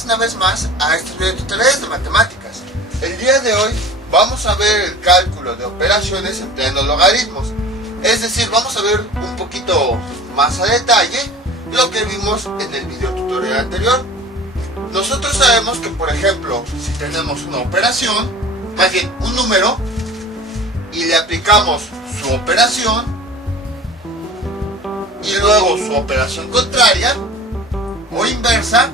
bienvenidos una vez más a estos videotutoriales de matemáticas. El día de hoy vamos a ver el cálculo de operaciones empleando logaritmos. Es decir, vamos a ver un poquito más a detalle lo que vimos en el videotutorial anterior. Nosotros sabemos que, por ejemplo, si tenemos una operación, más bien un número, y le aplicamos su operación y luego su operación contraria o inversa,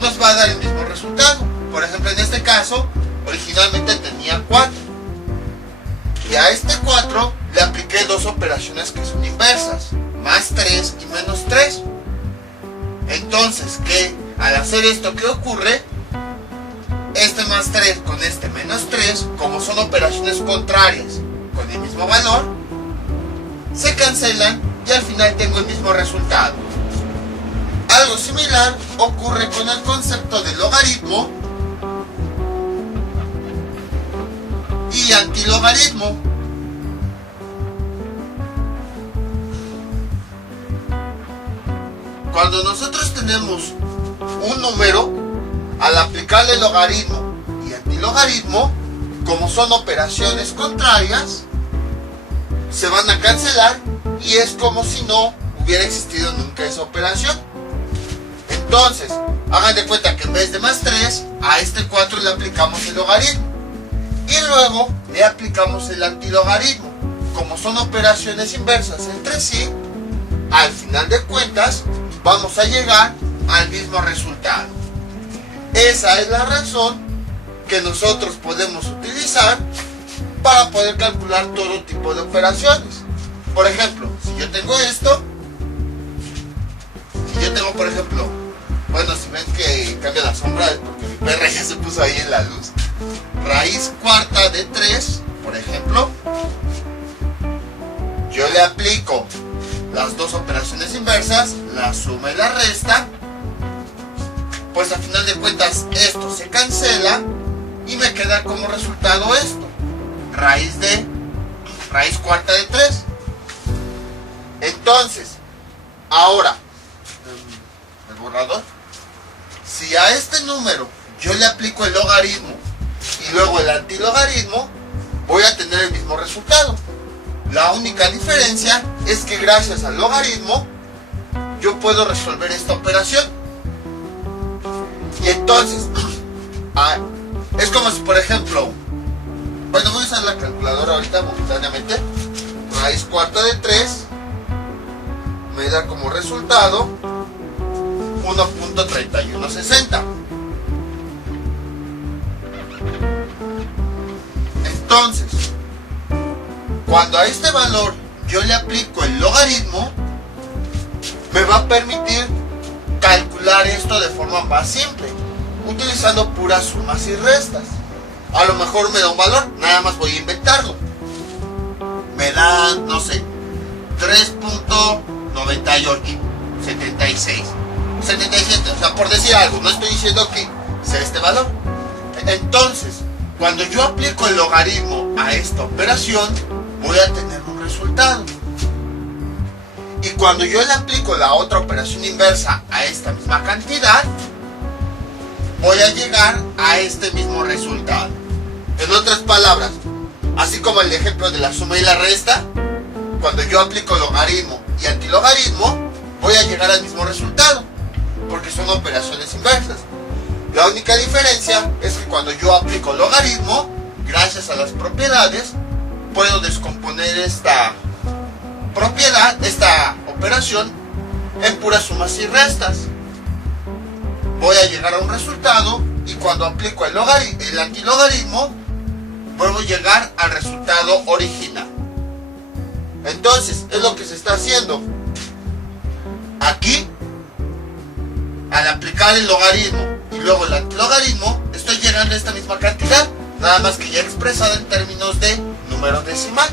nos va a dar el mismo resultado. Por ejemplo, en este caso, originalmente tenía 4 y a este 4 le apliqué dos operaciones que son inversas, más 3 y menos 3. Entonces, al hacer esto, ¿qué ocurre? Este más 3 con este menos 3, como son operaciones contrarias con el mismo valor, se cancelan y al final tengo el mismo resultado. Algo similar ocurre con el concepto de logaritmo y antilogaritmo. Cuando nosotros tenemos un número, al aplicarle logaritmo y antilogaritmo, como son operaciones contrarias, se van a cancelar y es como si no hubiera existido nunca esa operación. Entonces, hagan de cuenta que en vez de más 3, a este 4 le aplicamos el logaritmo y luego le aplicamos el antilogaritmo. Como son operaciones inversas entre sí, al final de cuentas vamos a llegar al mismo resultado. Esa es la razón que nosotros podemos utilizar para poder calcular todo tipo de operaciones. Por ejemplo, si yo tengo esto, por ejemplo, bueno, si ven que cambia la sombra es porque mi perra ya se puso ahí en la luz. Raíz cuarta de 3, por ejemplo, yo le aplico las dos operaciones inversas, la suma y la resta, pues al final de cuentas esto se cancela y me queda como resultado esto, raíz cuarta de 3. Entonces, ahora, el borrador, si a este número yo le aplico el logaritmo y luego el antilogaritmo, voy a tener el mismo resultado. La única diferencia es que gracias al logaritmo yo puedo resolver esta operación. Y entonces, es como si, por ejemplo, bueno, voy a usar la calculadora ahorita momentáneamente. Raíz cuarta de 3 me da como resultado 1.3160. Entonces, cuando a este valor yo le aplico el logaritmo, me va a permitir calcular esto de forma más simple, utilizando puras sumas y restas. A lo mejor me da un valor, nada más voy a inventarlo. Me da, no sé, 3.98, 76, 77, o sea, por decir algo, no estoy diciendo que sea este valor. Entonces, cuando yo aplico el logaritmo a esta operación, voy a tener un resultado. Y cuando yo le aplico la otra operación inversa a esta misma cantidad, voy a llegar a este mismo resultado. En otras palabras, así como el ejemplo de la suma y la resta, cuando yo aplico logaritmo y antilogaritmo, voy a llegar al mismo resultado, porque son operaciones inversas. La única diferencia es que cuando yo aplico logaritmo, gracias a las propiedades, puedo descomponer esta operación en puras sumas y restas. Voy a llegar a un resultado y cuando aplico el antilogaritmo, vuelvo a llegar al resultado original. Entonces, es lo que se está haciendo. Aquí, al aplicar el logaritmo y luego el antilogaritmo, estoy llegando a esta misma cantidad, nada más que ya expresada en términos de número decimal.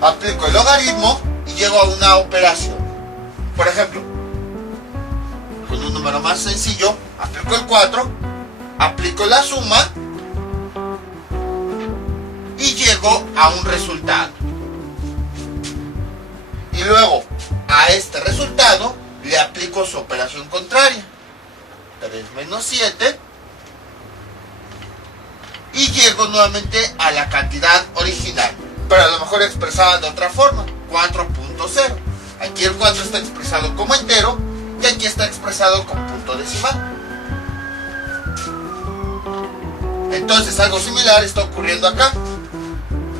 Aplico el logaritmo y llego a una operación. Por ejemplo, con un número más sencillo, aplico el 4, aplico la suma y llego a un resultado. Y luego a este resultado le aplico su operación contraria. 3 menos 7. Y llego nuevamente a la cantidad original, pero a lo mejor expresada de otra forma, 4.0. Aquí el 4 está expresado como entero y aquí está expresado con punto decimal. Entonces algo similar está ocurriendo acá.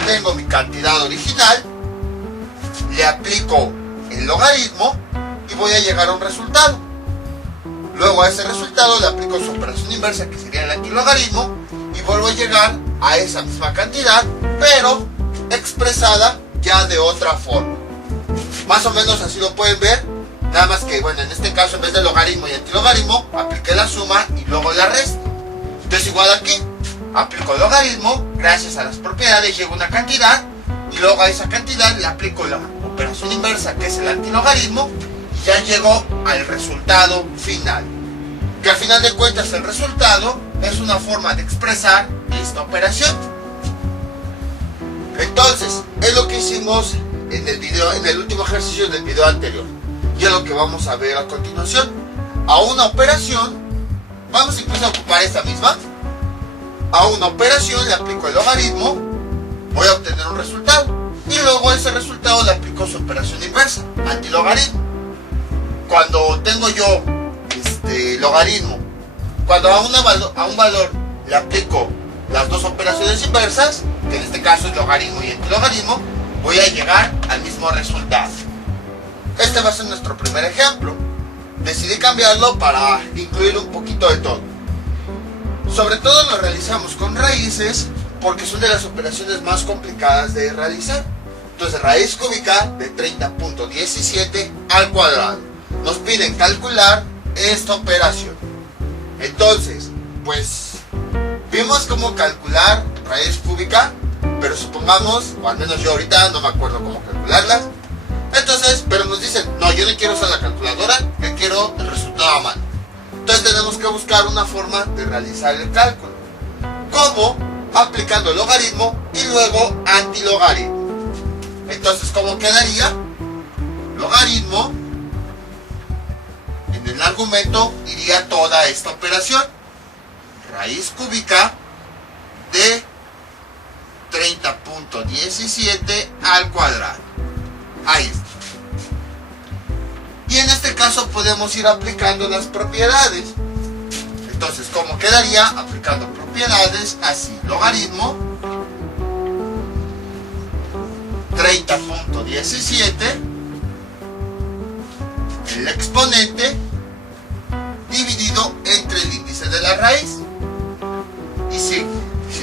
Tengo mi cantidad original, le aplico el logaritmo y voy a llegar a un resultado. Luego a ese resultado le aplico su operación inversa, que sería el antilogaritmo, y vuelvo a llegar a esa misma cantidad, pero expresada ya de otra forma. Más o menos así lo pueden ver, nada más que, bueno, en este caso en vez de logaritmo y antilogaritmo, apliqué la suma y luego la resta. Entonces igual aquí, aplico el logaritmo, gracias a las propiedades llego a una cantidad, y luego a esa cantidad le aplico la operación inversa, que es el antilogaritmo, y ya llego al resultado final. Que al final de cuentas el resultado es una forma de expresar esta operación. Entonces, es lo que hicimos en el video, en el último ejercicio del video anterior. Y es lo que vamos a ver a continuación. A una operación, vamos incluso a ocupar esta misma. A una operación le aplico el logaritmo, voy a obtener un resultado. Y luego a ese resultado le aplico su operación inversa, antilogaritmo. Cuando tengo yo logaritmo, cuando a un valor le aplico las dos operaciones inversas, que en este caso es logaritmo y antilogaritmo, voy a llegar al mismo resultado. Este va a ser nuestro primer ejemplo. Decidí cambiarlo para incluir un poquito de todo. Sobre todo lo realizamos con raíces porque son de las operaciones más complicadas de realizar. Entonces, raíz cúbica de 30.17 al cuadrado. Nos piden calcular esta operación. Entonces, pues vimos cómo calcular raíz cúbica, pero supongamos, o al menos yo ahorita no me acuerdo cómo calcularlas. Entonces, pero nos dicen, no, yo no quiero usar la calculadora, yo quiero el resultado a mano. Entonces tenemos que buscar una forma de realizar el cálculo. ¿Cómo? Aplicando el logaritmo y luego antilogaritmo. Entonces, ¿cómo quedaría? Logaritmo, en el argumento iría toda esta operación. Raíz cúbica de 30.17 al cuadrado. Ahí está. Y en este caso podemos ir aplicando las propiedades. Entonces, ¿cómo quedaría? Aplicando propiedades así. Logaritmo 30.17, el exponente dividido entre el índice de la raíz. Y si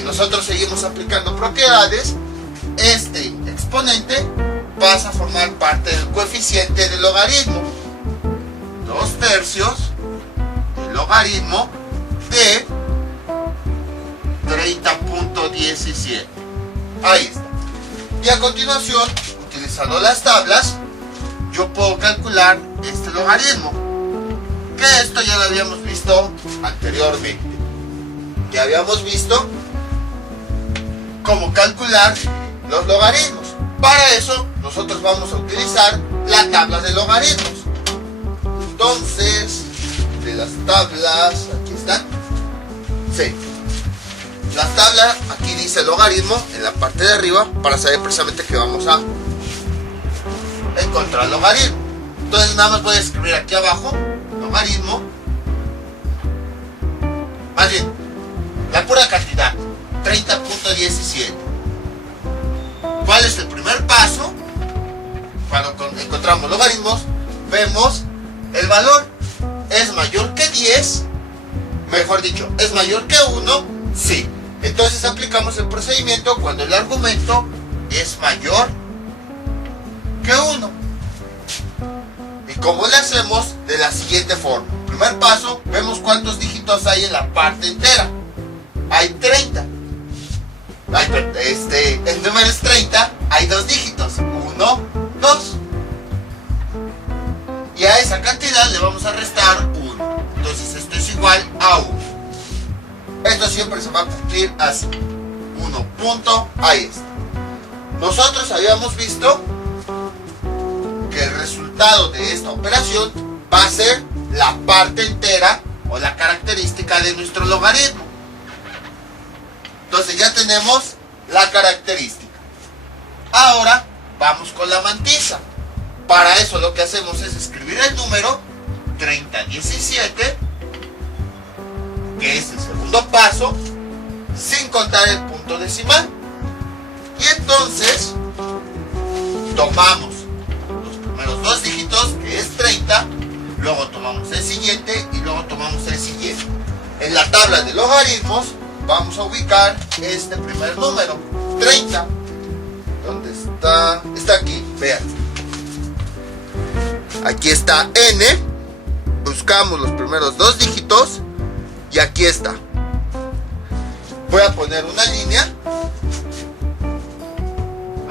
nosotros seguimos aplicando propiedades, este exponente pasa a formar parte del coeficiente del logaritmo. 2/3 del logaritmo de 30.17. Ahí está. Y a continuación, utilizando las tablas, yo puedo calcular este logaritmo. Que esto ya lo habíamos visto anteriormente. Ya habíamos visto cómo calcular los logaritmos. Para eso, nosotros vamos a utilizar la tabla de logaritmos. Entonces, de las tablas, aquí están. Sí. La tabla, aquí dice logaritmo en la parte de arriba para saber precisamente que vamos a encontrar logaritmo. Entonces, nada más voy a escribir aquí abajo logaritmo. Más bien, la pura cantidad, 30.17. ¿Cuál es el primer paso? Cuando encontramos logaritmos, vemos el valor. ¿Es mayor que 10? Mejor dicho, ¿es mayor que 1? Sí. Entonces aplicamos el procedimiento cuando el argumento es mayor que 1. ¿Y cómo le hacemos? De la siguiente forma. Primer paso, vemos cuántos dígitos hay en la parte entera. Hay 30. El número es 30, hay dos dígitos, 1, 2. Y a esa cantidad le vamos a restar 1. Entonces esto es igual a 1. Esto siempre se va a cumplir así. 1 punto, ahí está. Nosotros habíamos visto que el resultado de esta operación va a ser la parte entera o la característica de nuestro logaritmo. Entonces ya tenemos la característica. Ahora vamos con la mantisa. Para eso lo que hacemos es escribir el número 3017, que es el segundo paso, sin contar el punto decimal. Y entonces tomamos los primeros dos dígitos, que es 30, luego tomamos el siguiente y luego tomamos el siguiente. En la tabla de logaritmos vamos a ubicar este primer número, 30. ¿Dónde está? Está aquí, vean. Aquí está n, buscamos los primeros dos dígitos y aquí está. Voy a poner una línea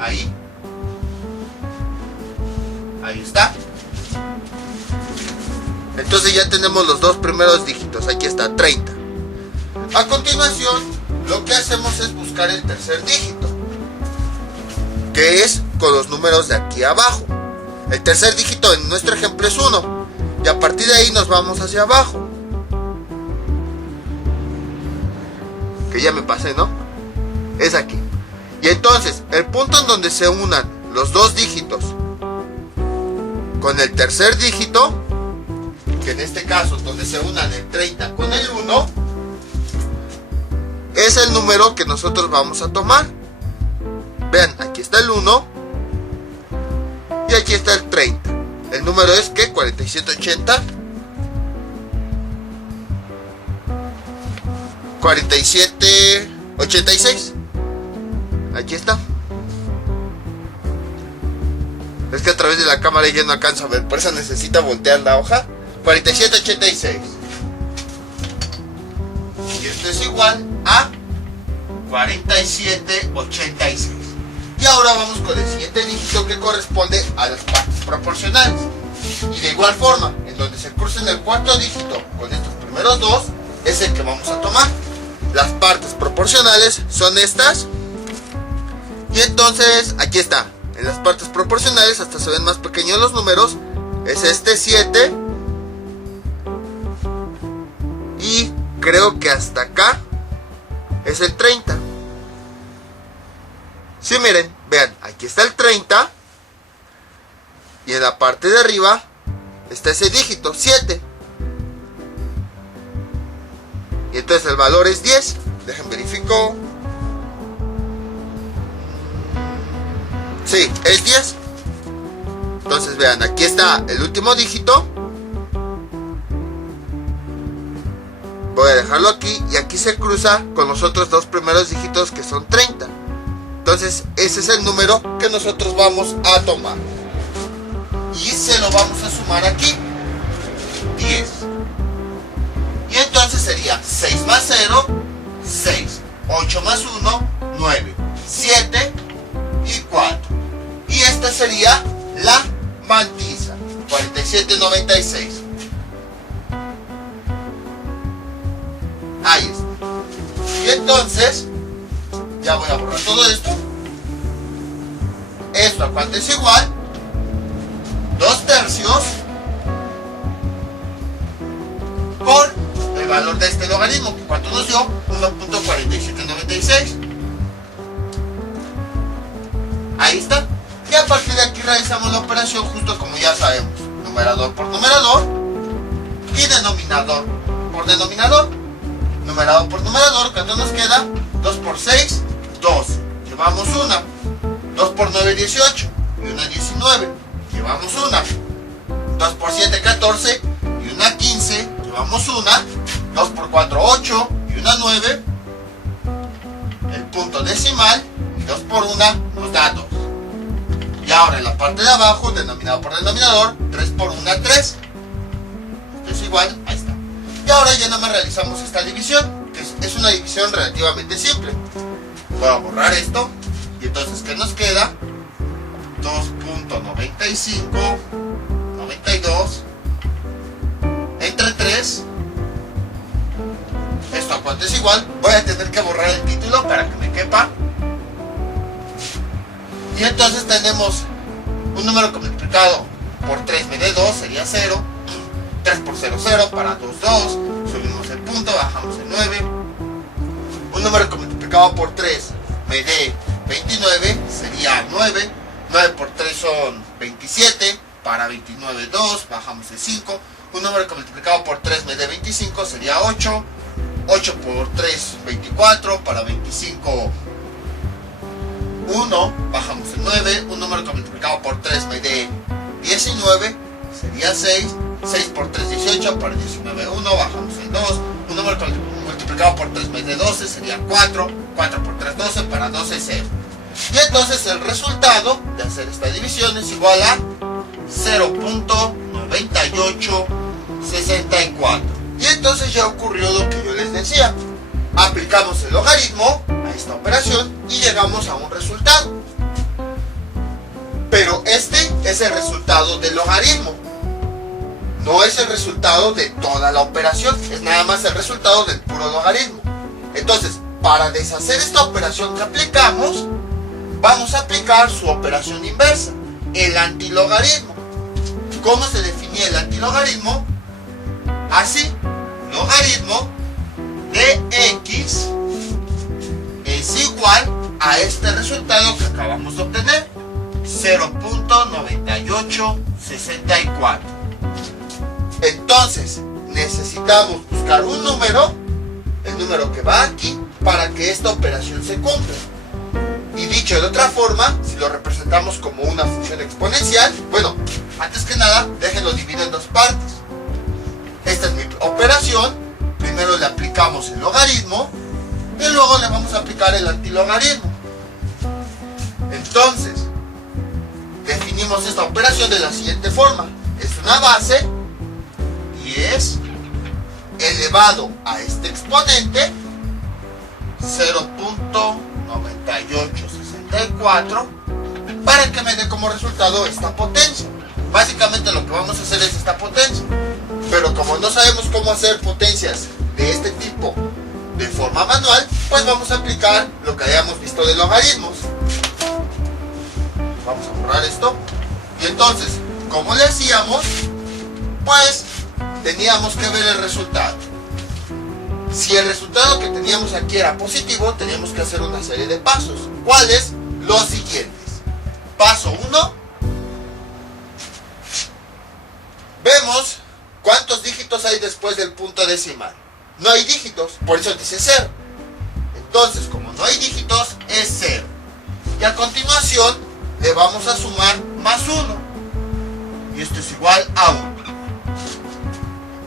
ahí. Ahí está. Entonces ya tenemos los dos primeros dígitos. Aquí está, 30. A continuación, lo que hacemos es buscar el tercer dígito, que es con los números de aquí abajo. El tercer dígito en nuestro ejemplo es 1. Y a partir de ahí nos vamos hacia abajo. Que ya me pasé, ¿no? Es aquí. Y entonces, el punto en donde se unan los dos dígitos con el tercer dígito, que en este caso donde se unan el 30 con el 1, es el número que nosotros vamos a tomar. Vean, aquí está el 1 y aquí está el 30. El número es que 4780, 4786. Aquí está. Es que a través de la cámara ya no alcanzo a ver, por eso necesita voltear la hoja. 4786. Y esto es igual a 4786. Y ahora vamos con el siguiente dígito, que corresponde a las partes proporcionales. Y de igual forma, en donde se crucen el cuarto dígito con estos primeros dos, es el que vamos a tomar. Las partes proporcionales son estas. Y entonces, aquí está. En las partes proporcionales, hasta se ven más pequeños los números. Es este 7. Y creo que hasta acá es el 30. Sí, miren, vean, aquí está el 30. Y en la parte de arriba está ese dígito, 7. Y entonces el valor es 10. Dejen verifico. Sí, es 10. Entonces vean, aquí está el último dígito. Voy a dejarlo aquí y aquí se cruza con los otros dos primeros dígitos, que son 30. Entonces ese es el número que nosotros vamos a tomar. Y se lo vamos a sumar aquí. 10. Y entonces sería 6 más 0, 6. 8 más 1, 9. 7 y 4. Y esta sería la mantisa, 4796. Ahí está. Y entonces, ya voy a borrar todo esto. Esto a cuánto es igual, 2/3 por el valor de este logaritmo, que cuánto nos dio, 1.4796. Ahí está. Y a partir de aquí realizamos la operación justo como ya sabemos. Numerador por numerador y denominador por denominador. Numerador por numerador, ¿cuánto nos queda? 2 por 6, 12. Llevamos una. 2 por 9, 18. Y una 19. Llevamos una. 2 por 7, 14. Y una 15. Llevamos una. 2 por 4, 8. Y una 9. El punto decimal. Y 2 por 1 nos da 2. Y ahora en la parte de abajo, denominador por denominador, 3 por 1, 3. Esto es igual, ahí está. Y ahora ya no más realizamos esta división, que es una división relativamente simple. Voy a borrar esto. Y entonces, ¿qué nos queda? 2.95, 92, entre 3. ¿Esto a cuánto es igual? Voy a tener que borrar el título para que me quepa. Y entonces tenemos un número multiplicado por 3 me da 2, sería 0. 3 por 0, 0, para 2, 2. punto, bajamos el 9. Un número que multiplicado por 3 me dé 29 sería 9. 9 por 3 son 27. Para 29, 2, bajamos el 5. Un número que multiplicado por 3 me dé 25 sería 8. 8 por 3, 24. Para 25, 1, bajamos el 9. Un número que multiplicado por 3 me dé 19 sería 6. 6 por 3, 18. Para 19, 1, bajamos el 2. Un número que multiplicado por 3 me dé 12 sería 4. 4 por 3, 12. Para 12, 0. Y entonces el resultado de hacer esta división es igual a 0.9864. Y entonces ya ocurrió lo que yo les decía. Aplicamos el logaritmo a esta operación y llegamos a un resultado. Pero este es el resultado del logaritmo. No es el resultado de toda la operación. Es nada más el resultado del puro logaritmo. Entonces, para deshacer esta operación que aplicamos, vamos a aplicar su operación inversa, el antilogaritmo. ¿Cómo se definía el antilogaritmo? Así, logaritmo de x es igual a este resultado que acabamos de obtener, 0.9864. Entonces, necesitamos buscar un número, el número que va aquí, para que esta operación se cumpla. Y dicho de otra forma, si lo representamos como una función exponencial, bueno, antes que nada, déjenlo dividir en dos partes. Esta es mi operación. Primero le aplicamos el logaritmo y luego le vamos a aplicar el antilogaritmo. Entonces, definimos esta operación de la siguiente forma. Es una base y es elevado a este exponente 0.9864 para que me dé como resultado esta potencia. Básicamente lo que vamos a hacer es esta potencia, pero como no sabemos cómo hacer potencias de este tipo de forma manual, pues vamos a aplicar lo que hayamos visto de logaritmos. Vamos a borrar esto. Y entonces, ¿cómo le hacíamos? Pues teníamos que ver el resultado. Si el resultado que teníamos aquí era positivo, teníamos que hacer una serie de pasos. ¿Cuáles? Los siguientes. Paso 1. Vemos cuántos dígitos hay después del punto decimal. No hay dígitos, por eso dice 0. Entonces, como no hay dígitos, es 0. Y a continuación, le vamos a sumar más 1. Y esto es igual a 1.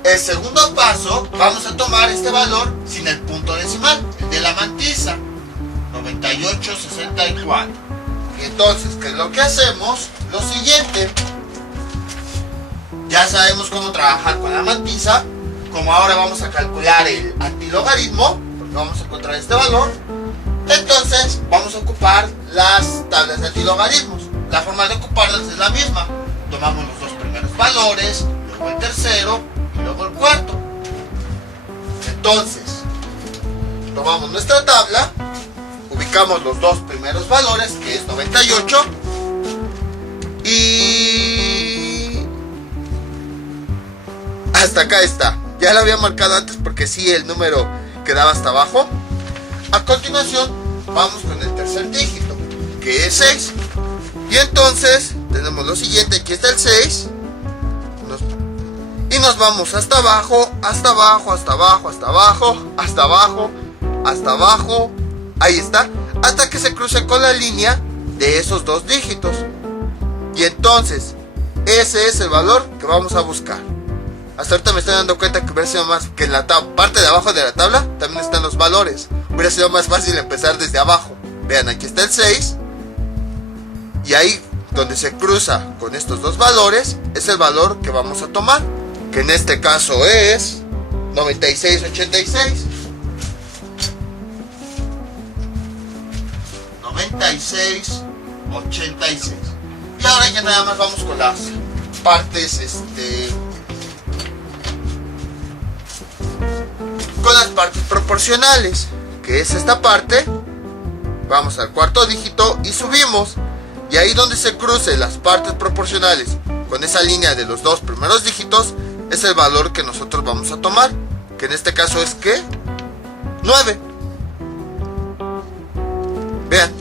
El segundo paso, vamos a tomar este valor sin el punto decimal, el de la mantisa, 9864. Y entonces, ¿qué es lo que hacemos? Lo siguiente. Ya sabemos cómo trabajar con la mantisa. Como ahora vamos a calcular el antilogaritmo, porque vamos a encontrar este valor, entonces vamos a ocupar las tablas de antilogaritmos. La forma de ocuparlas es la misma. Tomamos los dos primeros valores, luego el tercero y luego el cuarto. Entonces, tomamos nuestra tabla, ubicamos los dos primeros valores, que es 98, y hasta acá está. Ya lo había marcado antes porque sí, el número quedaba hasta abajo. A continuación, vamos con el tercer dígito, que es 6. Y entonces, tenemos lo siguiente, aquí está el 6. Y nos vamos hasta abajo, hasta abajo, hasta abajo, hasta abajo, hasta abajo, hasta abajo. Ahí está, hasta que se cruce con la línea de esos dos dígitos. Y entonces, ese es el valor que vamos a buscar. Hasta ahorita me estoy dando cuenta que hubiera sido más que en la parte de abajo de la tabla también están los valores. Hubiera sido más fácil empezar desde abajo. Vean, aquí está el 6. Y ahí donde se cruza con estos dos valores es el valor que vamos a tomar, que en este caso es 9686. 9686. Y ahora ya nada más vamos con las partes con las partes proporcionales, que es esta parte. Vamos al cuarto dígito y subimos, y ahí donde se crucen las partes proporcionales con esa línea de los dos primeros dígitos es el valor que nosotros vamos a tomar. que en este caso es ¿qué? 9. Vean,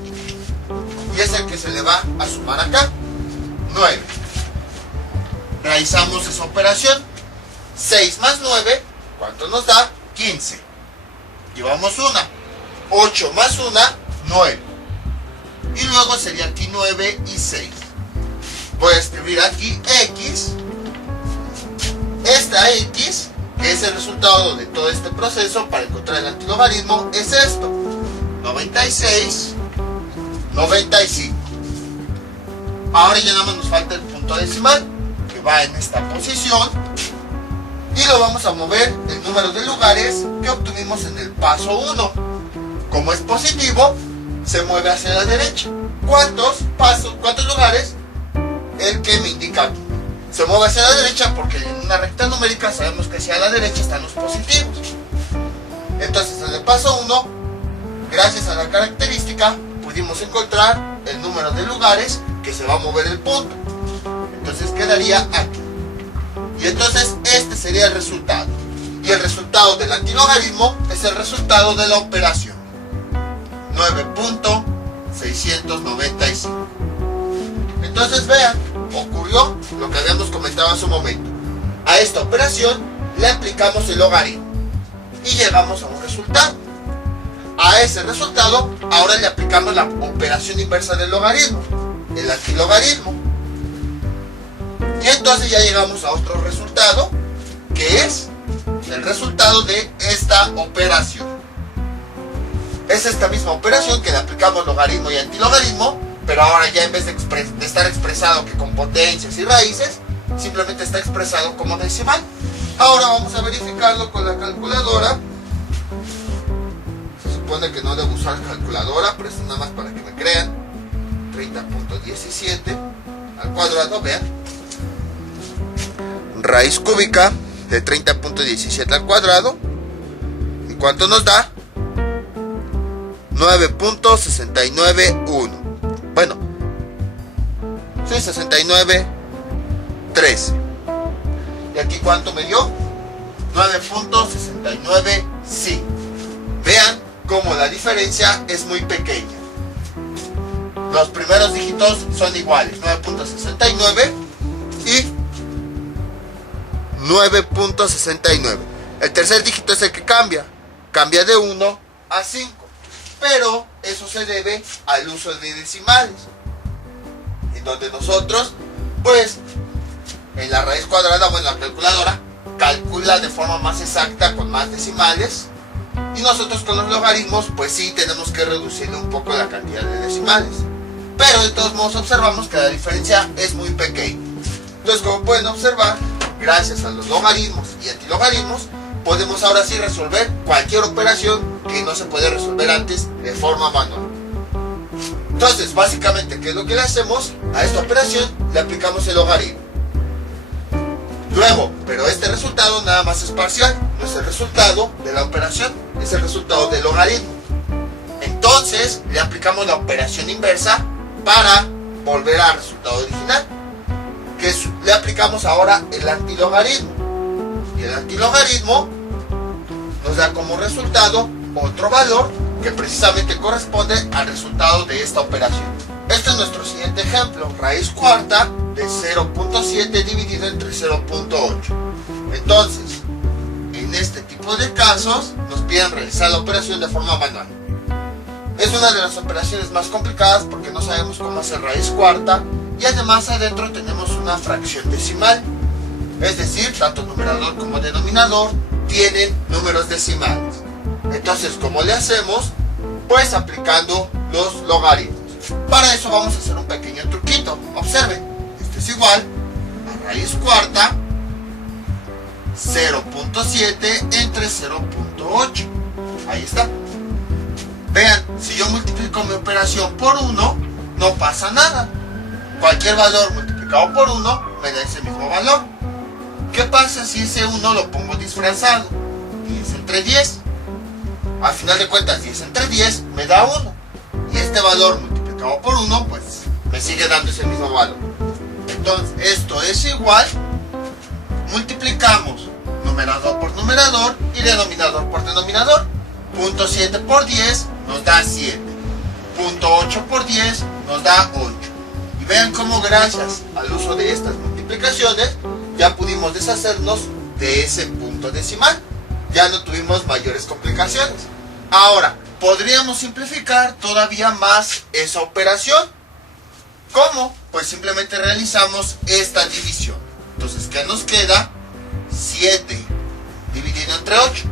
y es el que se le va a sumar acá, 9. Realizamos esa operación. 6 más 9, ¿cuánto nos da? 15. Llevamos una. 8 más 1, 9. Y luego sería aquí 9 y 6. Voy a escribir aquí X. Esta X, que es el resultado de todo este proceso para encontrar el antilogaritmo, es esto. 96, 95. Ahora ya nada más nos falta el punto decimal, que va en esta posición. Y lo vamos a mover el número de lugares que obtuvimos en el paso 1. Como es positivo, se mueve hacia la derecha. ¿Cuántos lugares? El que me indica aquí. Se mueve hacia la derecha porque en una recta numérica sabemos que hacia la derecha están los positivos. Entonces en el paso 1, gracias a la característica, pudimos encontrar el número de lugares que se va a mover el punto. Entonces quedaría aquí. Y entonces este sería el resultado. Y el resultado del antilogaritmo es el resultado de la operación. 9.695. Entonces vean, ocurrió lo que habíamos comentado hace un momento. A esta operación le aplicamos el logaritmo y llegamos a un resultado. A ese resultado ahora le aplicamos la operación inversa del logaritmo, el antilogaritmo. Y entonces ya llegamos a otro resultado, que es el resultado de esta operación. Es esta misma operación que le aplicamos logaritmo y antilogaritmo, pero ahora ya en vez de estar expresado que con potencias y raíces, simplemente está expresado como decimal. Ahora vamos a verificarlo con la calculadora. Se supone que no debo usar calculadora, pero esto nada más para que me crean. 30.17 al cuadrado, vean. Raíz cúbica de 30.17 al cuadrado. ¿Y cuánto nos da? 9.691. Bueno, sí, 69.13. ¿Y aquí cuánto me dio? 9.69, sí. Vean cómo la diferencia es muy pequeña. Los primeros dígitos son iguales, 9.69 y 9.69. El tercer dígito es el que cambia de 1 a 5. Pero eso se debe al uso de decimales, en donde nosotros, pues, en la raíz cuadrada o en la calculadora, calcula de forma más exacta con más decimales, y nosotros con los logaritmos, pues sí, tenemos que reducirle un poco la cantidad de decimales. Pero de todos modos observamos que la diferencia es muy pequeña. Entonces, como pueden observar, gracias a los logaritmos y antilogaritmos, podemos ahora sí resolver cualquier operación que no se puede resolver antes de forma manual. Entonces, básicamente, ¿qué es lo que le hacemos? A esta operación le aplicamos el logaritmo. Luego, pero este resultado nada más es parcial, no es el resultado de la operación, es el resultado del logaritmo. Entonces, le aplicamos la operación inversa para volver al resultado original, que le aplicamos ahora el antilogaritmo. Y el antilogaritmo nos da como resultado otro valor que precisamente corresponde al resultado de esta operación. Este es nuestro siguiente ejemplo, raíz cuarta de 0.7 dividido entre 0.8. Entonces, en este tipo de casos nos piden realizar la operación de forma manual. Es una de las operaciones más complicadas porque no sabemos cómo hacer raíz cuarta y además adentro tenemos una fracción decimal. Es decir, tanto numerador como denominador tienen números decimales. Entonces, ¿cómo le hacemos? Pues aplicando los logaritmos. Para eso vamos a hacer un pequeño truquito. Observen, esto es igual a raíz cuarta 0.7 entre 0.8. Ahí está. Vean, si yo multiplico mi operación por 1, no pasa nada. Cualquier valor multiplicado por 1 me da ese mismo valor. ¿Qué pasa si ese 1 lo pongo disfrazado? 10 entre 10. Al final de cuentas, 10 entre 10 me da 1. Y este valor multiplicado por 1, pues me sigue dando ese mismo valor. Entonces, esto es igual. Multiplicamos numerador por numerador y denominador por denominador. Punto 7 por 10 nos da 7. Punto 8 por 10 nos da 8. Y vean cómo gracias al uso de estas multiplicaciones ya pudimos deshacernos de ese punto decimal. Ya no tuvimos mayores complicaciones. Ahora, podríamos simplificar todavía más esa operación. ¿Cómo? Pues simplemente realizamos esta división. Entonces, ¿qué nos queda? 7 dividido entre 8.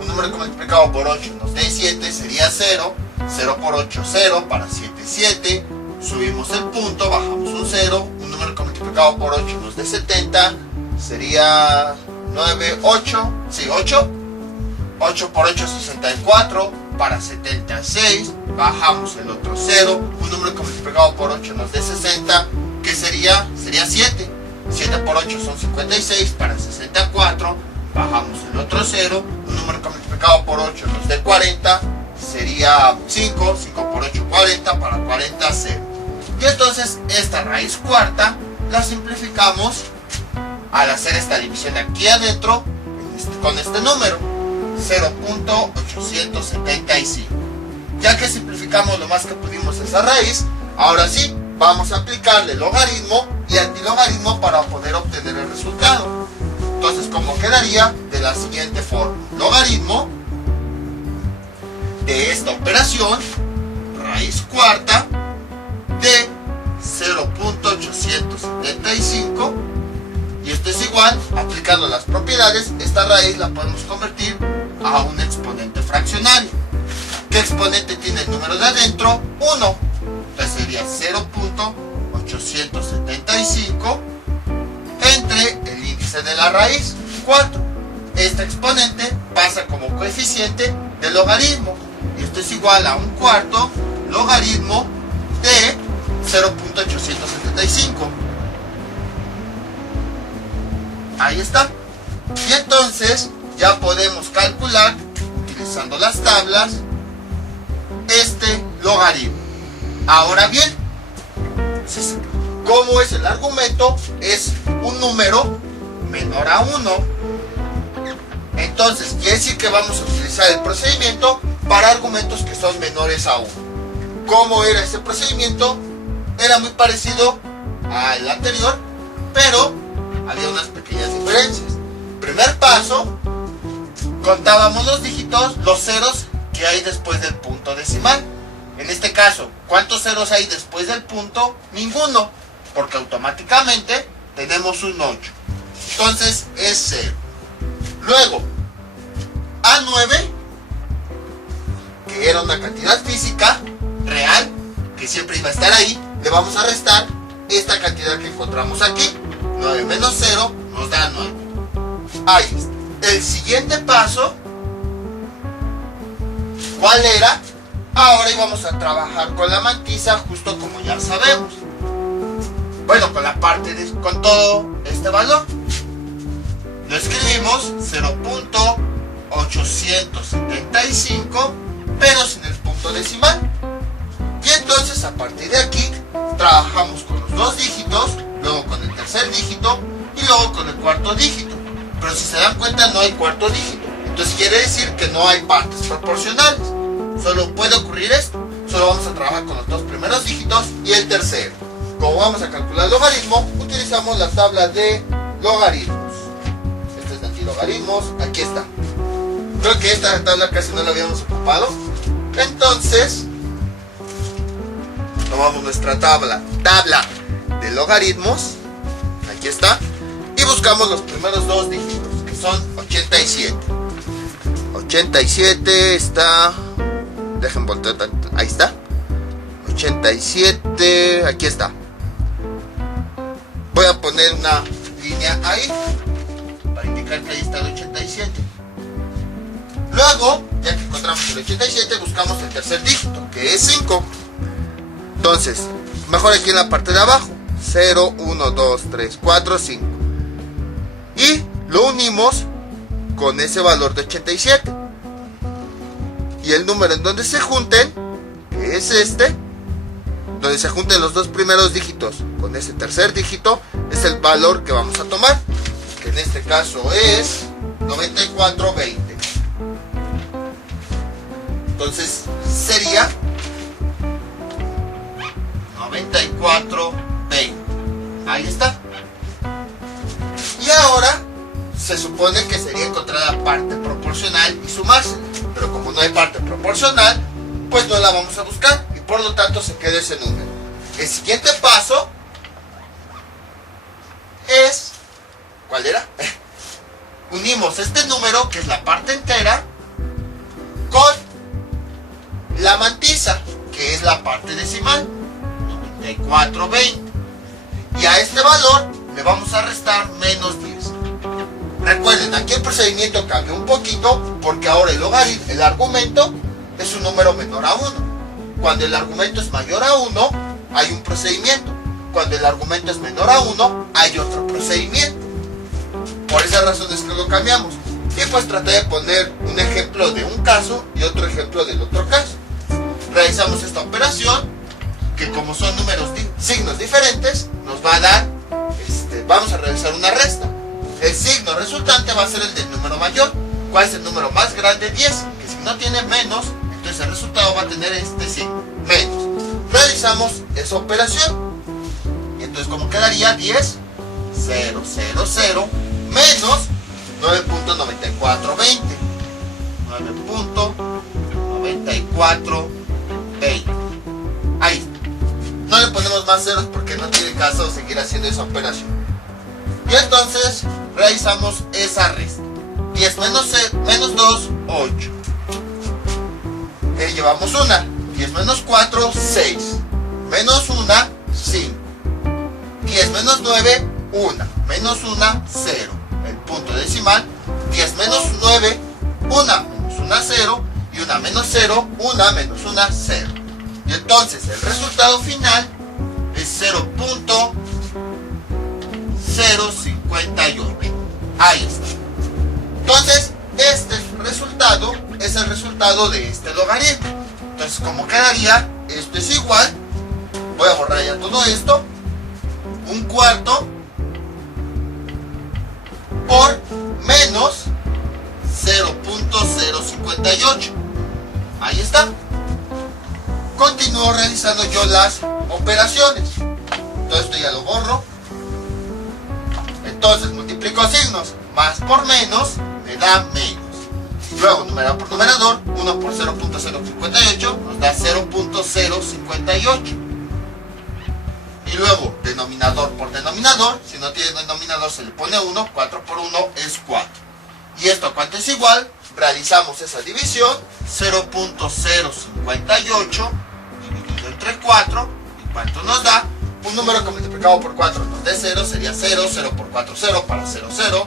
Un número multiplicado por 8 nos da 7, sería 0. 0 por 8, 0. Para 7, 7. Subimos el punto, bajamos un 0. Un número multiplicado por 8 nos da 70. Sería 9, 8. Sí, 8. 8 por 8, 64. Para 76. Bajamos el otro 0. Un número multiplicado por 8 nos da 60. ¿Qué sería? Sería 7. 7 por 8 son 56. Para 64. Bajamos el otro 0. Un número multiplicado por 8 nos da 40. Sería 5. 5 por 8, 40. Para 40, 0. Y entonces esta raíz cuarta la simplificamos al hacer esta división aquí adentro con este número. 0.875. Ya que simplificamos lo más que pudimos esa raíz, ahora sí vamos a aplicarle logaritmo y antilogaritmo para poder obtener el resultado. Entonces, ¿cómo quedaría? De la siguiente forma: logaritmo de esta operación, raíz cuarta de 0.875, y esto es igual, aplicando las propiedades, esta raíz la podemos convertir a un exponente fraccionario. ¿Qué exponente tiene el número de adentro? 1. Entonces sería 0.875 entre el índice de la raíz, 4. Este exponente pasa como coeficiente del logaritmo. Y esto es igual a un cuarto logaritmo de 0.875. Ahí está. Y entonces ya podemos calcular, utilizando las tablas, este logaritmo. Ahora bien, ¿cómo es el argumento? Es un número menor a 1. Entonces quiere decir que vamos a utilizar el procedimiento para argumentos que son menores a 1. ¿Cómo era ese procedimiento? Era muy parecido al anterior, pero había unas pequeñas diferencias. Primer paso, contábamos los dígitos, los ceros que hay después del punto decimal. En este caso, ¿cuántos ceros hay después del punto? Ninguno, porque automáticamente tenemos un 8. Entonces es 0. Luego, A9, que era una cantidad física real, que siempre iba a estar ahí, le vamos a restar esta cantidad que encontramos aquí. 9 menos 0 nos da 9. Ahí está. El siguiente paso, ¿cuál era? Ahora íbamos a trabajar con la mantisa, justo como ya sabemos. Bueno, con la parte con todo este valor. Lo escribimos 0.875, pero sin el punto decimal. Y entonces a partir de aquí trabajamos con los dos dígitos, luego con el tercer dígito y luego con el cuarto dígito. Pero si se dan cuenta, no hay cuarto dígito. Entonces quiere decir que no hay partes proporcionales. Solo puede ocurrir esto. Solo vamos a trabajar con los dos primeros dígitos y el tercero. Como vamos a calcular el logaritmo, utilizamos la tabla de logaritmos. Este es de antilogaritmos. Aquí está. Creo que esta tabla casi no la habíamos ocupado. Entonces, tomamos nuestra tabla de logaritmos. Aquí está. Y buscamos los primeros dos dígitos, que son 87. 87 está... Dejen voltear tanto. Ahí está. 87. Aquí está. Voy a poner una línea ahí para indicar que ahí está el 87. Luego, ya que encontramos el 87, buscamos el tercer dígito, que es 5. Entonces, mejor aquí en la parte de abajo. 0, 1, 2, 3, 4, 5. Y lo unimos con ese valor de 87. Y el número en donde se junten, que es este, donde se junten los dos primeros dígitos con ese tercer dígito, es el valor que vamos a tomar, que en este caso es 9420. Entonces sería 9420. Ahí está. Y ahora se supone que sería encontrar la parte proporcional y sumársela. Pero como no hay parte proporcional, pues no la vamos a buscar y por lo tanto se queda ese número. El siguiente paso es, ¿cuál era? Unimos este número, que es la parte entera, con la mantisa, que es la parte decimal, 9420. Y a este valor le vamos a restar menos 10. Recuerden, aquí el procedimiento cambia un poquito porque ahora el argumento es un número menor a 1. Cuando el argumento es mayor a 1, hay un procedimiento. Cuando el argumento es menor a 1, hay otro procedimiento. Por esa razón es que lo cambiamos. Y pues traté de poner un ejemplo de un caso y otro ejemplo del otro caso. Realizamos esta operación, que como son signos diferentes, nos va a dar, vamos a realizar una resta. El signo resultante va a ser el del número mayor. ¿Cuál es el número más grande? 10. Que si no tiene menos, entonces el resultado va a tener este signo, menos. Realizamos esa operación. Y entonces, ¿cómo quedaría? 10, 0, 0, 0, menos 9.9420. 9.9420. Ahí está. No le ponemos más ceros porque no tiene caso seguir haciendo esa operación. Y entonces realizamos esa resta. 10 menos 2, 8. Llevamos una. 10 menos 4, 6. Menos 1, 5. 10 menos 9, 1. Menos 1, 0. El punto decimal. 10 menos 9, 1 menos 1, 0. Y 1 menos 0, 1 menos 1, 0. Y entonces el resultado final es 0.058. Ahí está. Entonces, este resultado es el resultado de este logaritmo. Entonces, ¿cómo quedaría? Esto es igual. Voy a borrar ya todo esto. 1/4 por menos 0.058. Ahí está. Continúo realizando yo las operaciones. Todo esto ya lo borro. Entonces multiplico signos. Más por menos me da menos. Luego numerador por numerador. 1 por 0.058 nos da 0.058. Y luego denominador por denominador. Si no tiene denominador se le pone 1. 4 por 1 es 4. ¿Y esto a cuánto es igual? Realizamos esa división. 0.058 dividido entre 4. ¿Y cuánto nos da? Un número que multiplicado por 4 nos dé 0 sería 0. 0 por 4, 0 para 0, 0.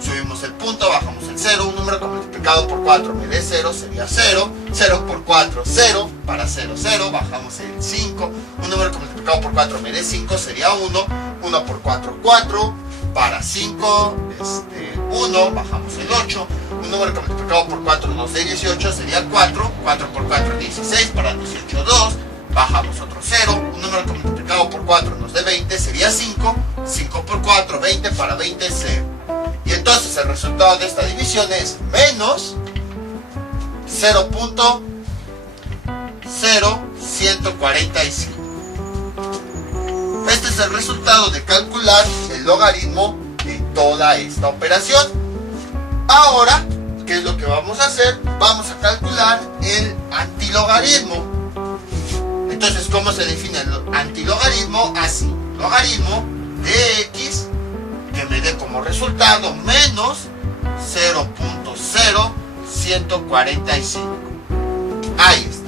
Subimos el punto, bajamos el 0. Un número que multiplicado por 4 me dé 0 sería 0. 0 por 4, 0 para 0, 0. Bajamos el 5. Un número que multiplicado por 4 me dé 5 sería 1. 1 por 4, 4. Para 5, 1. Bajamos el 8. Un número que multiplicado por 4 nos dé 18 sería 4. 4 por 4, 16. Para 18, 2. Bajamos otro 0. Un número que multiplicado por 4 nos dé 20 sería 5. 5 por 4, 20. Para 20, 0. Y entonces el resultado de esta división es menos 0.0145. Este es el resultado de calcular el logaritmo de toda esta operación. Ahora, ¿qué es lo que vamos a hacer? Vamos a calcular el antilogaritmo. Entonces, ¿cómo se define el antilogaritmo? Así, logaritmo de x que me dé como resultado menos 0.0145. Ahí está.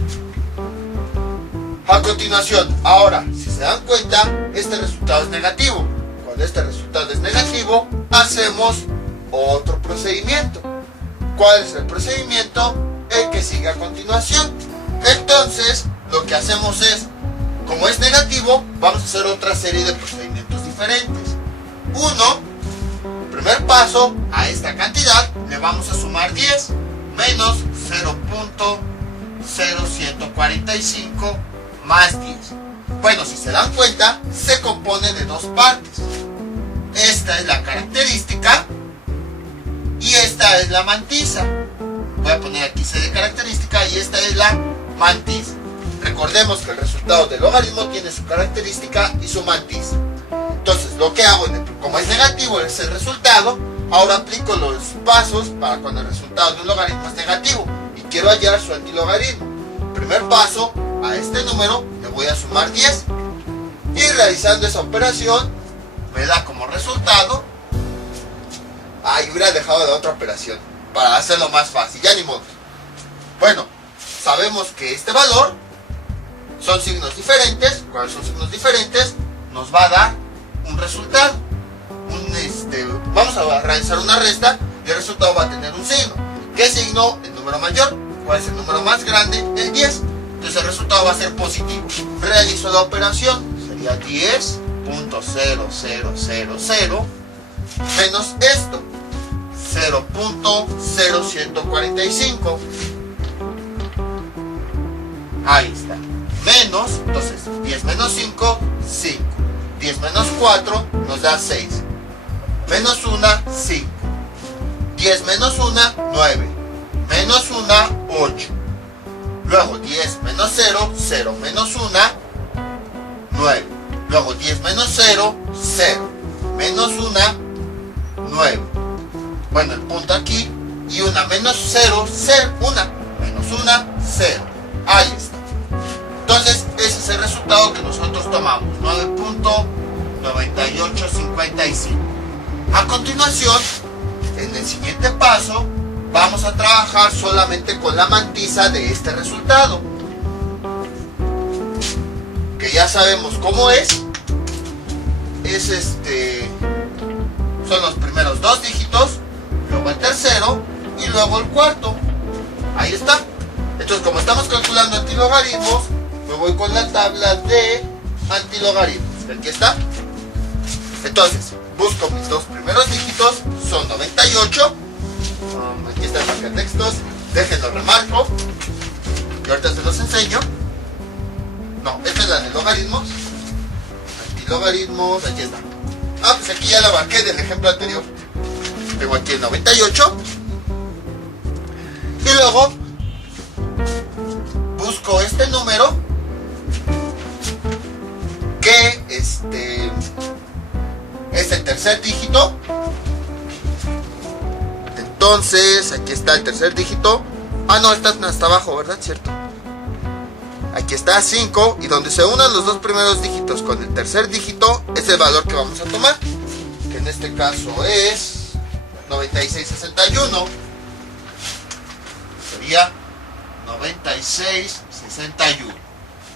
A continuación, ahora, si se dan cuenta, este resultado es negativo. Cuando este resultado es negativo, hacemos otro procedimiento. ¿Cuál es el procedimiento? El que sigue a continuación. Entonces, lo que hacemos es, como es negativo, vamos a hacer otra serie de procedimientos diferentes. Uno, primer paso, a esta cantidad le vamos a sumar 10 menos 0.0145 más 10. Bueno, si se dan cuenta, se compone de dos partes. Esta es la característica Y esta es la mantisa. Voy a poner aquí C de característica y esta es la mantisa. Recordemos que el resultado del logaritmo tiene su característica y su mantisa. Entonces lo que hago, como es negativo es el resultado, ahora aplico los pasos para cuando el resultado de un logaritmo es negativo y quiero hallar su antilogaritmo. Primer paso, a este número le voy a sumar 10 y realizando esa operación me da como resultado, hubiera dejado la otra operación para hacerlo más fácil, ya ni modo. Bueno, sabemos que este valor son signos diferentes. Cuando son signos diferentes nos va a dar un resultado. Vamos a realizar una resta y el resultado va a tener un signo. ¿Qué signo? El número mayor. ¿Cuál es el número más grande? El 10. Entonces el resultado va a ser positivo. Realizo la operación. Sería 10.0000 menos esto. 0.0145. Ahí está. Menos, entonces 10 menos 5, 5. 10 menos 4 nos da 6. Menos 1, 5. 10 menos 1, 9. Menos 1, 8. Luego 10 menos 0, 0 menos 1, 9. Luego 10 menos 0, 0. Menos 1, 9. Bueno, el punto aquí. Y 1 menos 0, 0. 1 menos 1, 0. Ahí está. Entonces, ese es el resultado que nosotros tomamos, 9.9855. A continuación, en el siguiente paso, vamos a trabajar solamente con la mantisa de este resultado. Que ya sabemos cómo es. Son los primeros dos dígitos, luego el tercero y luego el cuarto. Ahí está. Entonces, como estamos calculando antilogaritmos, me voy con la tabla de antilogaritmos. Aquí está. Entonces, busco mis dos primeros dígitos, son 98. Aquí está el marcatextos, déjenlo remarco. Y ahorita se los enseño. No, esta es la de logaritmos. Antilogaritmos, aquí está. Pues aquí ya la marqué del ejemplo anterior. Tengo aquí el 98. Y luego busco este número que es el tercer dígito. Entonces aquí está el tercer dígito. No, está hasta abajo, ¿verdad? Cierto. Aquí está 5 y donde se unan los dos primeros dígitos con el tercer dígito es el valor que vamos a tomar, que en este caso es 9661. Sería 9661.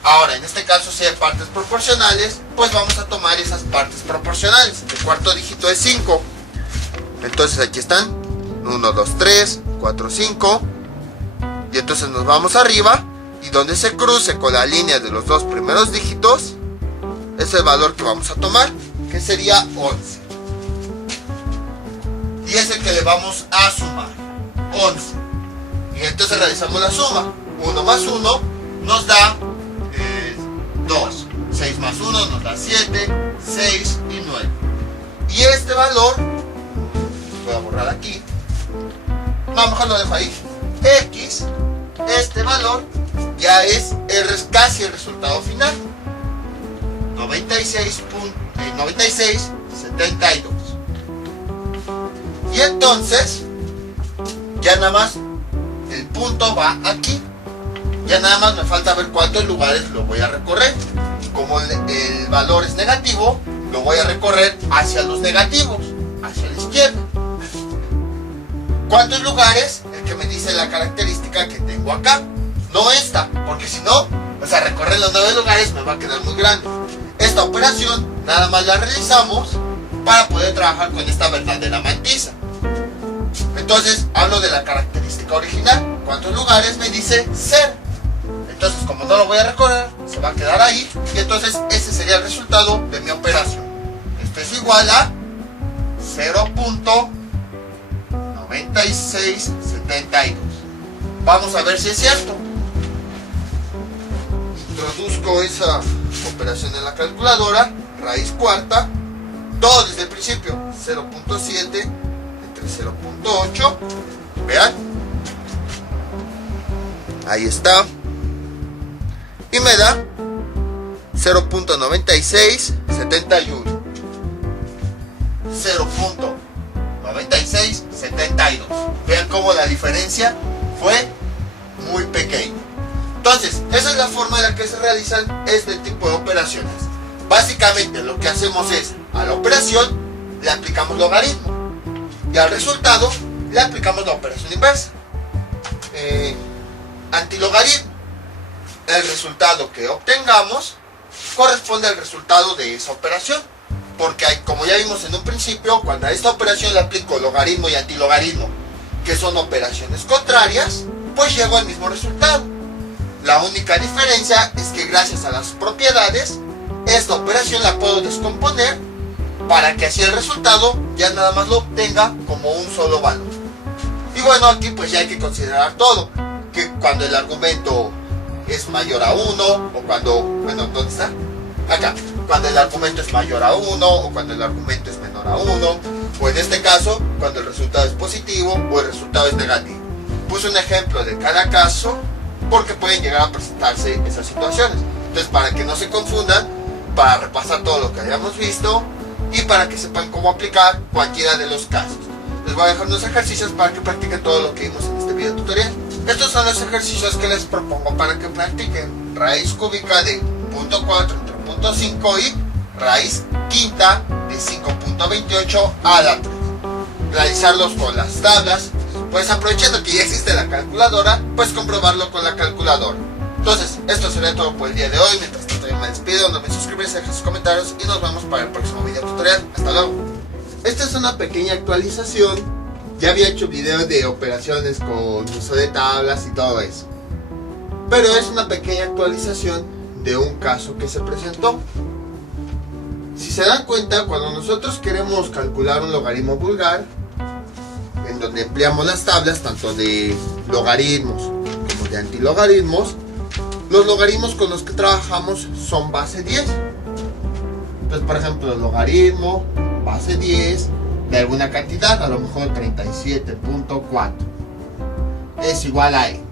Ahora, en este caso, si hay partes proporcionales, pues vamos a tomar esas partes proporcionales. El cuarto dígito es 5. Entonces aquí están 1, 2, 3, 4, 5. Y entonces nos vamos arriba. Y donde se cruce con la línea de los dos primeros dígitos es el valor que vamos a tomar, que sería 11. Y es el que le vamos a sumar, 11. Y entonces realizamos la suma. 1 más 1 nos da 2. 6 más 1 nos da 7, 6 y 9. Y este valor, voy a borrar aquí. No, mejor lo dejo ahí. X, este valor ya es casi el resultado final. 96.72. Y entonces ya nada más el punto va aquí. Ya nada más me falta ver cuántos lugares lo voy a recorrer. Como el valor es negativo, lo voy a recorrer hacia los negativos, hacia la izquierda. ¿Cuántos lugares? El que me dice la característica que tengo acá. No esta, porque si no, recorrer los 9 lugares me va a quedar muy grande. Esta operación nada más la realizamos para poder trabajar con esta verdadera mantisa. Entonces hablo de la característica original. ¿Cuántos lugares? Me dice 0. Entonces, como no lo voy a recorrer, se va a quedar ahí. Y entonces ese sería el resultado de mi operación. Esto es igual a 0.9672. Vamos a ver si es cierto. Introduzco esa operación en la calculadora. Raíz cuarta. Todo desde el principio. 0.7 entre de 0.8. Vean. Ahí está. Y me da 0.9671. 0.9672. Vean cómo la diferencia fue muy pequeña. Entonces, esa es la forma en la que se realizan este tipo de operaciones. Básicamente lo que hacemos es, a la operación le aplicamos logaritmo y al resultado le aplicamos la operación inversa. Antilogaritmo. El resultado que obtengamos corresponde al resultado de esa operación. Porque como ya vimos en un principio, cuando a esta operación le aplico logaritmo y antilogaritmo, que son operaciones contrarias, pues llego al mismo resultado. La única diferencia es que gracias a las propiedades, esta operación la puedo descomponer para que así el resultado ya nada más lo obtenga como un solo valor. Y bueno, aquí pues ya hay que considerar todo, que cuando el argumento es mayor a 1, o cuando, bueno, ¿dónde está? Acá, cuando el argumento es mayor a 1, o cuando el argumento es menor a 1, o en este caso, cuando el resultado es positivo o el resultado es negativo. Puse un ejemplo de cada caso porque pueden llegar a presentarse esas situaciones. Entonces, para que no se confundan, para repasar todo lo que hayamos visto y para que sepan cómo aplicar cualquiera de los casos. Les voy a dejar unos ejercicios para que practiquen todo lo que vimos en este video tutorial. Estos son los ejercicios que les propongo para que practiquen. Raíz cúbica de 0.4 entre 0.5 y raíz quinta de 5.28 a la 3. Realizarlos con las tablas. Pues aprovechando que ya existe la calculadora, pues comprobarlo con la calculadora. Entonces, esto sería todo por el día de hoy. Mientras tanto, yo me despido, no me suscribes, dejen sus comentarios y nos vemos para el próximo video tutorial. Hasta luego. Esta es una pequeña actualización. Ya había hecho videos de operaciones con uso de tablas y todo eso. Pero es una pequeña actualización de un caso que se presentó. Si se dan cuenta, cuando nosotros queremos calcular un logaritmo vulgar, en donde empleamos las tablas tanto de logaritmos como de antilogaritmos, los logaritmos con los que trabajamos son base 10. Entonces, por ejemplo, el logaritmo base 10 de alguna cantidad, a lo mejor 37.4, es igual a x.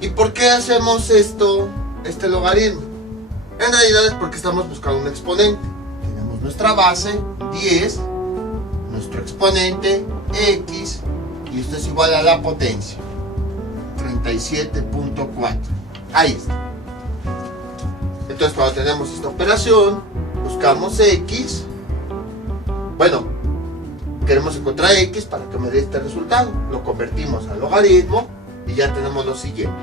¿Y por qué hacemos este logaritmo? En realidad es porque estamos buscando un exponente. Tenemos nuestra base 10, nuestro exponente x, y esto es igual a la potencia 37.4. Ahí está. Entonces, cuando tenemos esta operación, buscamos x. Bueno, queremos encontrar x para que me dé este resultado. Lo convertimos al logaritmo y ya tenemos lo siguiente.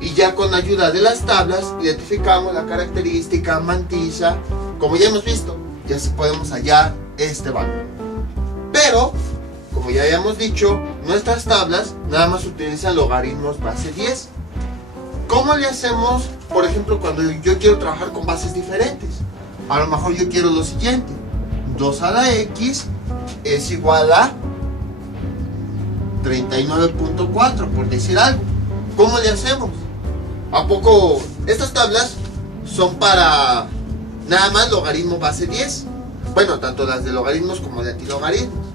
Y ya con ayuda de las tablas identificamos la característica mantilla. Como ya hemos visto, ya sí podemos hallar este valor. Pero, como ya habíamos dicho, nuestras tablas nada más utilizan logaritmos base 10. ¿Cómo le hacemos, por ejemplo, cuando yo quiero trabajar con bases diferentes? A lo mejor yo quiero lo siguiente: 2 a la x es igual a 39.4, por decir algo. ¿Cómo le hacemos? ¿A poco estas tablas son para nada más logaritmo base 10? Bueno, tanto las de logaritmos como de antilogaritmos.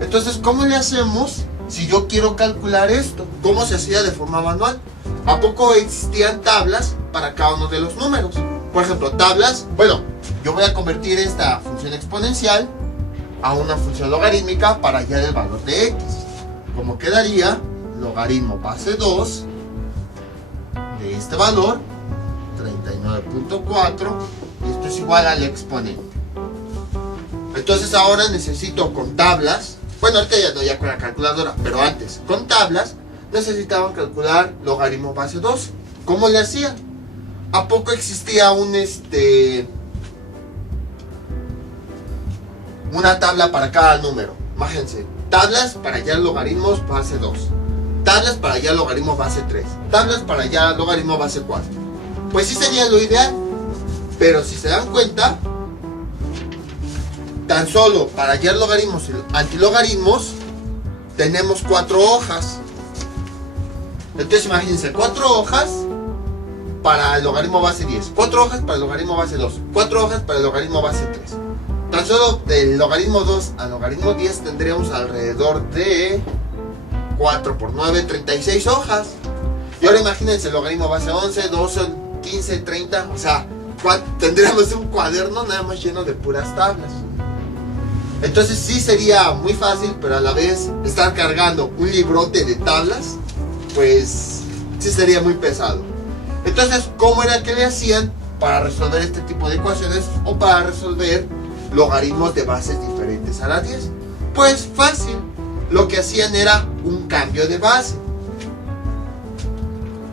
Entonces, ¿cómo le hacemos si yo quiero calcular esto? ¿Cómo se hacía de forma manual? ¿A poco existían tablas para cada uno de los números? Por ejemplo, tablas, bueno, yo voy a convertir esta función exponencial a una función logarítmica para hallar el valor de x. Como quedaría logaritmo base 2 de este valor, 39.4, y esto es igual al exponente. Entonces ahora necesito con tablas, bueno, ahorita ya no, ya con la calculadora, pero antes, con tablas, necesitaban calcular logaritmo base 2. ¿Cómo le hacía? ¿A poco existía una tabla para cada número? Imagínense, tablas para hallar logaritmos base 2, tablas para hallar logaritmo base 3, tablas para hallar logaritmo base 4. Pues sí sería lo ideal, pero si se dan cuenta, tan solo para hallar logaritmos y antilogaritmos tenemos 4 hojas. Entonces imagínense, 4 hojas para el logaritmo base 10, 4 hojas para el logaritmo base 2, 4 hojas para el logaritmo base 3. tan solo del logaritmo 2 al logaritmo 10 tendríamos alrededor de 4 por 9, 36 hojas. Y ahora imagínense el logaritmo base 11, 12, 15, 30, o sea, tendríamos un cuaderno nada más lleno de puras tablas. Entonces sí sería muy fácil, pero a la vez estar cargando un librote de tablas, pues sí sería muy pesado. Entonces, ¿cómo era que le hacían para resolver este tipo de ecuaciones o para resolver logaritmos de bases diferentes a la 10? Pues fácil, lo que hacían era un cambio de base.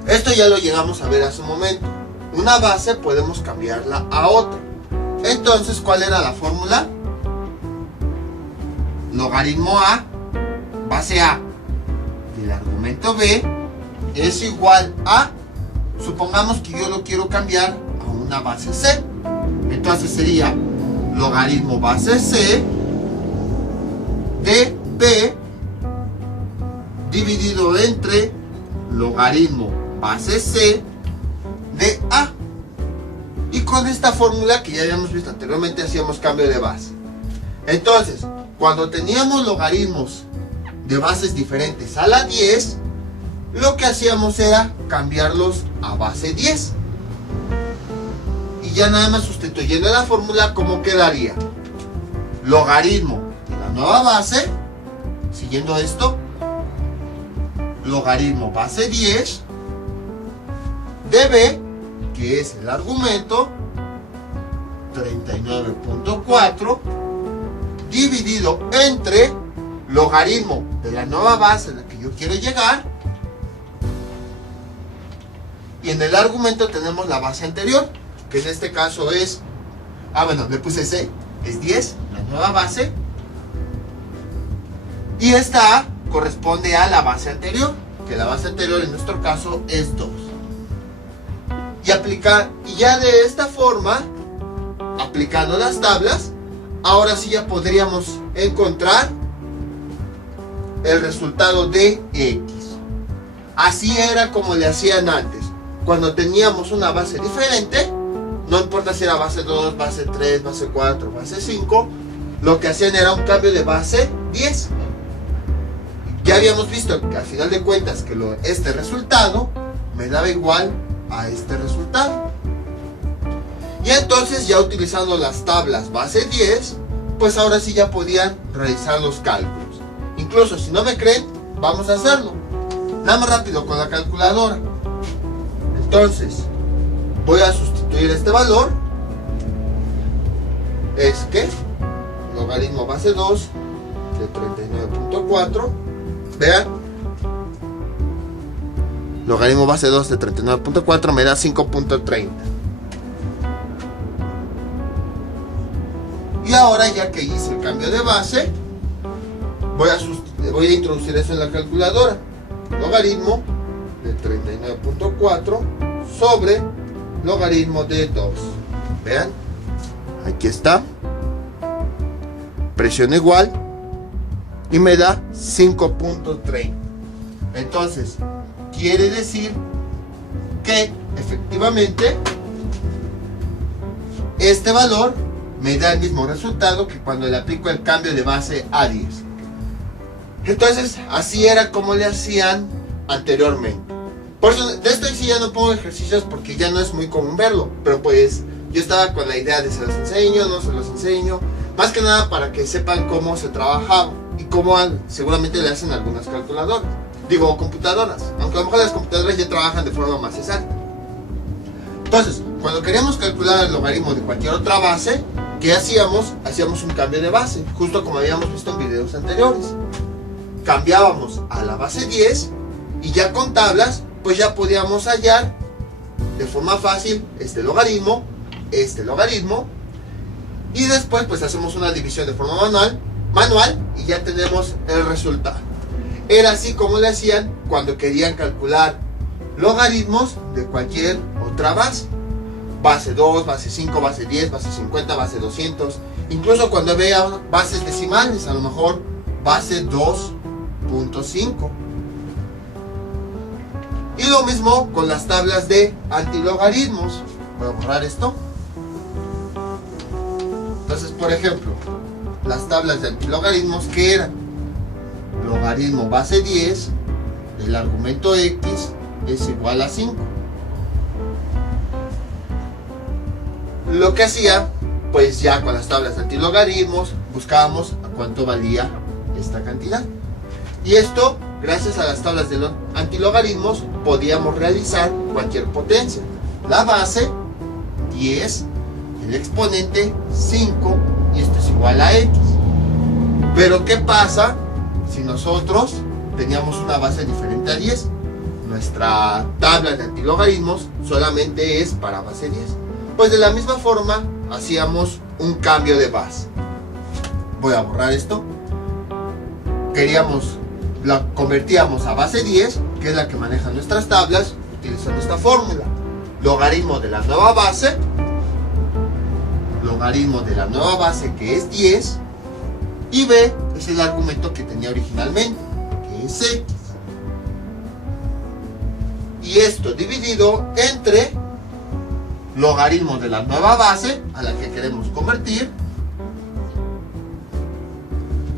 Esto ya lo llegamos a ver hace un momento. Una base podemos cambiarla a otra. Entonces, ¿cuál era la fórmula? Logaritmo A, base A del argumento B es igual a, supongamos que yo lo quiero cambiar a una base C. Entonces sería logaritmo base C de B dividido entre logaritmo base C de A. Y con esta fórmula que ya habíamos visto anteriormente hacíamos cambio de base. Entonces, cuando teníamos logaritmos de bases diferentes a la 10, lo que hacíamos era cambiarlos a base 10. Y ya nada más sustituyendo la fórmula, ¿cómo quedaría? Logaritmo de la nueva base, siguiendo esto, logaritmo base 10 de B, que es el argumento, 39.4, dividido entre logaritmo de la nueva base a la que yo quiero llegar, y en el argumento tenemos la base anterior, que en este caso es, le puse C, es 10, la nueva base, y esta A corresponde a la base anterior, que la base anterior en nuestro caso es 2. Y ya de esta forma, aplicando las tablas, ahora sí ya podríamos encontrar el resultado de X. Así era como le hacían antes. Cuando teníamos una base diferente, no importa si era base 2, base 3, base 4, base 5, lo que hacían era un cambio de base 10. Ya habíamos visto que al final de cuentas que este resultado me daba igual a este resultado. Y entonces ya utilizando las tablas base 10, pues ahora sí ya podían realizar los cálculos. Incluso si no me creen, vamos a hacerlo. Nada más rápido con la calculadora. Entonces, voy a sustituir este valor. Es que logaritmo base 2 de 39.4. Vean. Logaritmo base 2 de 39.4 me da 5.30. Y ahora ya que hice el cambio de base, voy a introducir eso en la calculadora. Logaritmo de 39.4 sobre logaritmo de 2. Vean, aquí está. Presión igual y me da 5.30. Entonces, quiere decir que efectivamente este valor me da el mismo resultado que cuando le aplico el cambio de base a 10. Entonces, así era como le hacían anteriormente. Por eso, de esto sí ya no pongo ejercicios porque ya no es muy común verlo. Pero pues, yo estaba con la idea de se los enseño, no se los enseño. Más que nada para que sepan cómo se trabajaba y cómo seguramente le hacen algunas calculadoras. Digo, computadoras. Aunque a lo mejor las computadoras ya trabajan de forma más exacta. Entonces, cuando queríamos calcular el logaritmo de cualquier otra base, ¿qué hacíamos? Hacíamos un cambio de base, justo como habíamos visto en videos anteriores. Cambiábamos a la base 10 y ya con tablas, pues ya podíamos hallar de forma fácil este logaritmo, y después pues hacemos una división de forma manual y ya tenemos el resultado. Era así como le hacían cuando querían calcular logaritmos de cualquier otra base. Base 2, base 5, base 10, base 50, base 200. Incluso cuando vea bases decimales, a lo mejor base 2.5. Y lo mismo con las tablas de antilogaritmos. Voy a borrar esto. Entonces, por ejemplo, las tablas de antilogaritmos, ¿qué eran? Logaritmo base 10 del argumento x es igual a 5. Lo que hacía, pues ya con las tablas de antilogaritmos, buscábamos a cuánto valía esta cantidad. Y esto, gracias a las tablas de antilogaritmos, podíamos realizar cualquier potencia. La base, 10, el exponente, 5, y esto es igual a x. Pero ¿qué pasa si nosotros teníamos una base diferente a 10? Nuestra tabla de antilogaritmos solamente es para base 10. Pues de la misma forma hacíamos un cambio de base. Voy a borrar esto. La convertíamos a base 10, que es la que maneja nuestras tablas, utilizando esta fórmula. Logaritmo de la nueva base, logaritmo de la nueva base, que es 10, y b es el argumento que tenía originalmente, que es x. Y esto dividido entre logaritmo de la nueva base, a la que queremos convertir,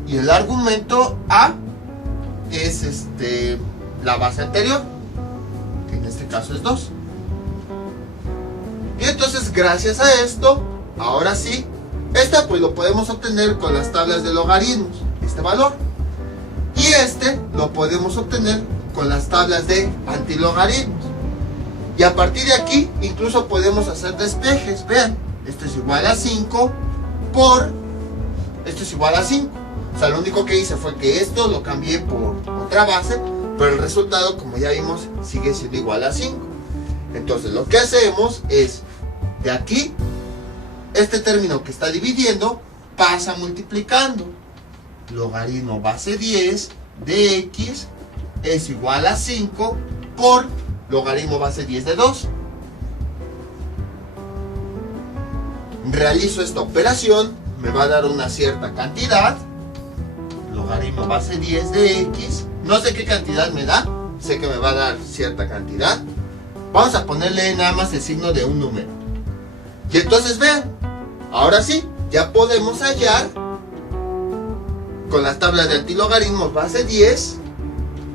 y el argumento a es la base anterior, que en este caso es 2. Y entonces, gracias a esto, ahora sí, pues lo podemos obtener con las tablas de logaritmos, este valor. Y lo podemos obtener con las tablas de antilogaritmos. Y a partir de aquí, incluso podemos hacer despejes. Vean, esto es igual a 5 por esto es igual a 5. O sea, lo único que hice fue que esto lo cambié por otra base, pero el resultado, como ya vimos, sigue siendo igual a 5. Entonces, lo que hacemos es, de aquí, este término que está dividiendo, pasa multiplicando. Logaritmo base 10 de x es igual a 5 por logaritmo base 10 de 2. Realizo esta operación, me va a dar una cierta cantidad. Logaritmo base 10 de x, no sé qué cantidad me da, sé que me va a dar cierta cantidad. Vamos a ponerle nada más el signo de un número. Y entonces vean, ahora sí, ya podemos hallar con las tablas de antilogaritmos base 10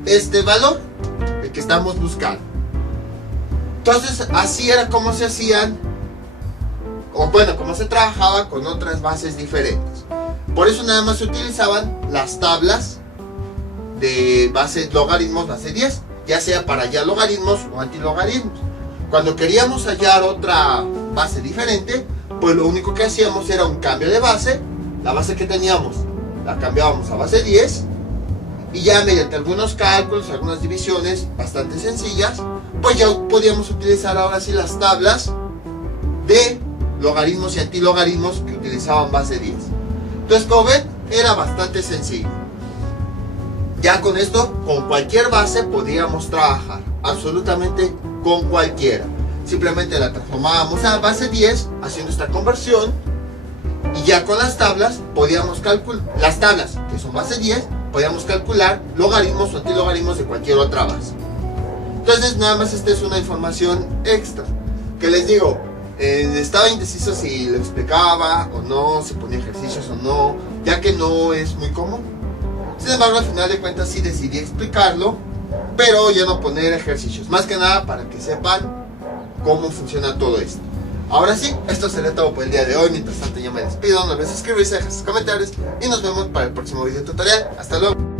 este valor, el que estamos buscando. Entonces, así era como se hacían, o bueno, como se trabajaba con otras bases diferentes. Por eso nada más se utilizaban las tablas de logaritmos base 10, ya sea para hallar logaritmos o antilogaritmos. Cuando queríamos hallar otra base diferente, pues lo único que hacíamos era un cambio de base. La base que teníamos la cambiábamos a base 10, y ya mediante algunos cálculos, algunas divisiones bastante sencillas, pues ya podíamos utilizar ahora sí las tablas de logaritmos y antilogaritmos que utilizaban base 10. Entonces, como ven, era bastante sencillo. Ya con esto, con cualquier base podíamos trabajar, absolutamente con cualquiera. Simplemente la transformábamos a base 10 haciendo esta conversión, y ya con las tablas podíamos calcular, las tablas que son base 10, podíamos calcular logaritmos o antilogaritmos de cualquier otra base. Entonces, nada más esta es una información extra que les digo. Estaba indeciso si lo explicaba o no, si ponía ejercicios o no, ya que no es muy común. Sin embargo, al final de cuentas sí decidí explicarlo, pero ya no poner ejercicios, más que nada para que sepan cómo funciona todo esto. Ahora sí, esto sería todo por el día de hoy. Mientras tanto, yo me despido, no olvides suscribirse, dejar sus comentarios y nos vemos para el próximo video tutorial. Hasta luego.